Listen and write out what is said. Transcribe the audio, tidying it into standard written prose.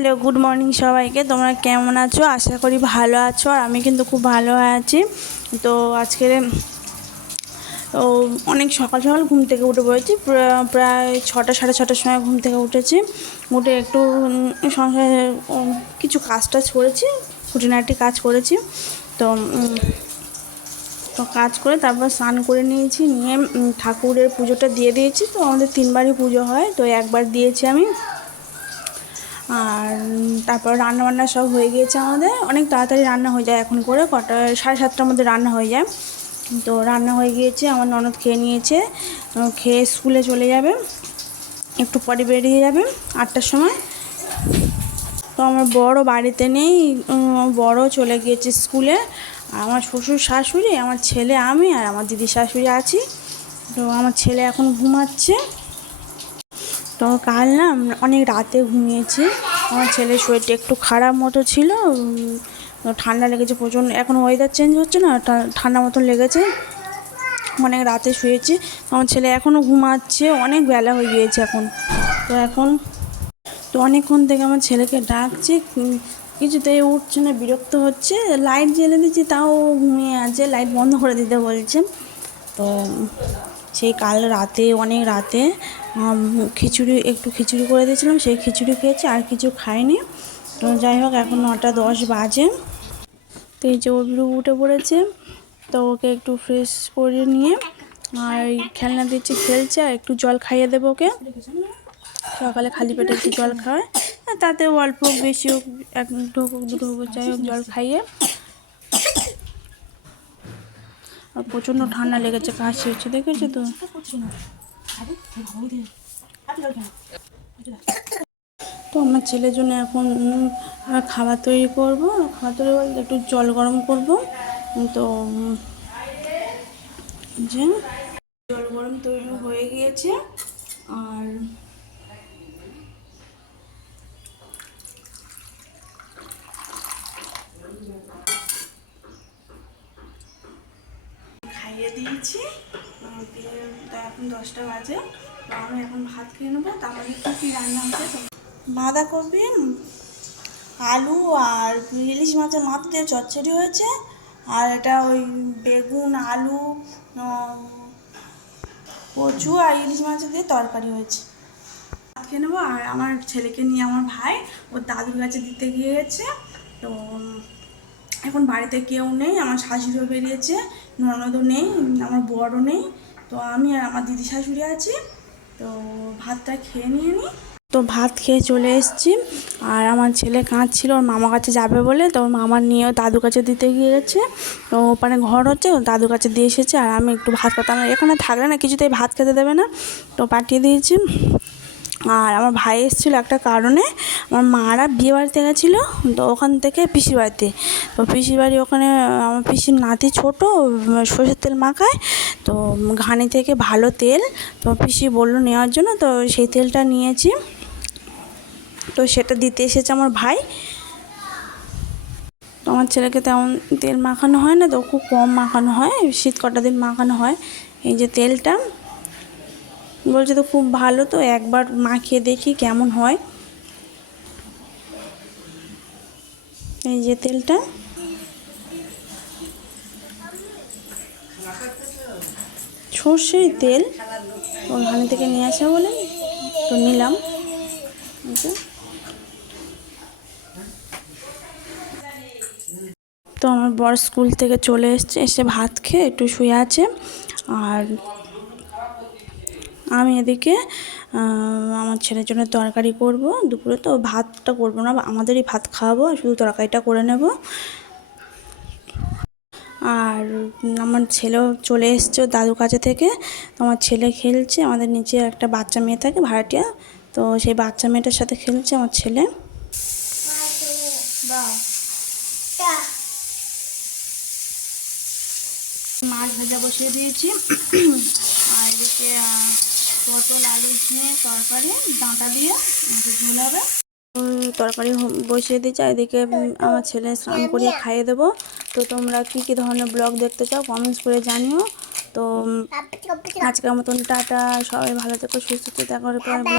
Hello, good morning সবাইকে। তোমরা কেমন আছো? আশা করি ভালো আছো। আর আমি কিন্তু খুব ভালো আছি। তো আজকে অনেক সকাল সকাল ঘুম থেকে উঠে পড়েছি। প্রায় 6টা সাড়ে 6টার সময় ঘুম থেকে উঠেছি। উঠে একটু সংসারে কিছু কাজ টাজ করেছি, খুঁটিনাটি কাজ করেছি। তো কাজ করে তারপর স্নান করে নিয়েছি, নিয়ে ঠাকুরের পুজোটা দিয়ে দিয়েছি। তো আমাদের 3বারই পুজো হয়, তো একবার দিয়েছি আমি। আর তারপর রান্নাবান্না সব হয়ে গিয়েছে আমাদের। অনেক তাড়াতাড়ি রান্না হয়ে যায় এখন করে, 7:30টার মধ্যে রান্না হয়ে যায়। তো রান্না হয়ে গিয়েছে, আমার ননদ খেয়ে নিয়েছে, খেয়ে স্কুলে চলে যাবে, একটু পরে বেরিয়ে যাবে 8টার সময়। তো আমার বড় বাড়িতে নেই, বড় চলে গিয়েছে স্কুলে। আর আমার শ্বশুর শাশুড়ি, আমার ছেলে, আমি আর আমার দিদি শাশুড়ি আছি। তো আমার ছেলে এখন ঘুমাচ্ছে। তো কাল না অনেক রাতে ঘুমিয়েছি। আমার ছেলের শরীরটা একটু খারাপ মতো ছিল, ঠান্ডা লেগেছে প্রচণ্ড। এখন ওয়েদার চেঞ্জ হচ্ছে না, ঠান্ডা মতন লেগেছে। অনেক রাতে শুয়েছি। আমার ছেলে এখনও ঘুমাচ্ছে, অনেক বেলা হয়ে গিয়েছে এখন। তো অনেকক্ষণ থেকে আমার ছেলেকে ডাকছি, কিছুতেই উঠছে না, বিরক্ত হচ্ছে। লাইট জ্বেলে দিচ্ছি তাও ঘুমিয়ে আছে, লাইট বন্ধ করে দিতে বলছে। তো সেই কাল রাতে, অনেক রাতে একটু খিচুড়ি করে দিয়েছিলাম, সেই খিচুড়ি খেয়েছি, আর কিছু খাইনি। তো যাই হোক, এখন 9টা 10 বাজে। তো এই যে অভিরূপ উঠে পড়েছে, তো ওকে একটু ফ্রেশ করে নিয়ে আর খেলনা দিচ্ছি, খেলছে। আর একটু জল খাইয়ে দেবো ওকে। সকালে খালি পেটে একটু জল খাওয়ায়, তাতে অল্প বেশি হোক, 1 হোক 2 হোক, যাই হোক, জল খাইয়ে। আর প্রচণ্ড ঠান্ডা লেগেছে, কাশি হচ্ছে, দেখেছো তো। তো আমার ছেলের জন্য এখন খাবার তৈরি করব। খাবার তৈরি বলতে একটু জল গরম করব। তো যে জল গরম তৈরি হয়ে গিয়েছে। আর খাইয়ে দিয়েছি, এখন 10টা বাজে। তো আমি এখন ভাত খেয়ে নেবো। তো আমাদের কী রান্না হচ্ছে, বাঁধাকপি, আলু আর ইলিশ মাছের মাথা দিয়ে চচ্চড়ি হয়েছে। আর এটা ওই বেগুন, আলু, কচু আর ইলিশ মাছের দিয়ে তরকারি হয়েছে। ভাত খেয়ে নেবো। আর আমার ছেলেকে নিয়ে আমার ভাই ওর দাদুর কাছে দিতে গিয়েছে। তো এখন বাড়িতে কেউ নেই, আমার শাশুড়িও বেরিয়েছে, ননদও নেই, আমার বড়ও নেই। তো আমি আর আমার দিদি শাশুড়ি আছি। তো ভাতটা খেয়ে নিয়ে নিই। তো ভাত খেয়ে চলে এসেছি। আর আমার ছেলে কাঁদছিল ওর মামার কাছে যাবে বলে, তো ওর মামার নিয়েও দাদুর কাছে দিতে গিয়েছে। তো ওখানে ঘর হচ্ছে, ও দাদুর কাছে দিয়ে এসেছে। আর আমি একটু ভাত খেতাম, এখানে থাকলে না কিছুতেই ভাত খেতে দেবে না, তো পাঠিয়ে দিয়েছি। আর আমার ভাই এসেছিলো একটা কারণে, আমার মারা বিয়ে বাড়িতে গেছিলো, তো ওখান থেকে পিসির বাড়িতে। তো পিসির বাড়ি ওখানে আমার পিসির নাতি ছোটো, সরষের তেল মাখায়। তো ঘানি থেকে ভালো তেল, তো পিসি বললো নেওয়ার জন্য, তো সেই তেলটা নিয়েছি। তো সেটা দিতে এসেছে আমার ভাই। তো আমার ছেলেকে তেমন তেল মাখানো হয় না, তো খুব কম মাখানো হয়, শীত কটা দিন মাখানো হয়। এই যে তেলটা বলছে তো খুব ভালো, তো একবার মাখিয়ে দেখি কেমন হয়। এই যে তেলটা, সর্ষের তেল, ওখানে থেকে নিয়ে আসা বলে তো নিলাম। তো আমার বর স্কুল থেকে চলে এসছে, এসে ভাত খেয়ে একটু শুয়ে আছে। আর আমি এদিকে আমার ছেলের জন্য তরকারি করব দুপুরে। তো ভাতটা করবো না, আমাদেরই ভাত খাওয়াবো, শুধু তরকারিটা করে নেব। আর আমার ছেলেও চলে এসছে দাদুর কাছে থেকে। তো আমার ছেলে খেলছে, আমাদের নিচে একটা বাচ্চা মেয়ে থাকে ভাড়াটিয়া, তো সেই বাচ্চা মেয়েটার সাথে খেলছে আমার ছেলে। মাছ ভাজা বসিয়ে দিয়েছি। আর এদিকে পটল আলু দিয়ে তরকারি, ডাঁটা দিয়ে ঝোল হবে। তরকারি বসিয়ে দিয়েছি। এদিকে আমার ছেলে স্নান করিয়ে খাইয়ে দেবো। তো তোমরা কী কী ধরনের ব্লগ দেখতে চাও কমেন্টস করে জানিও। তো আজকের মতন টাটা, সবাই ভালো থেকো, সুস্থ থেকো, দেখা হবে।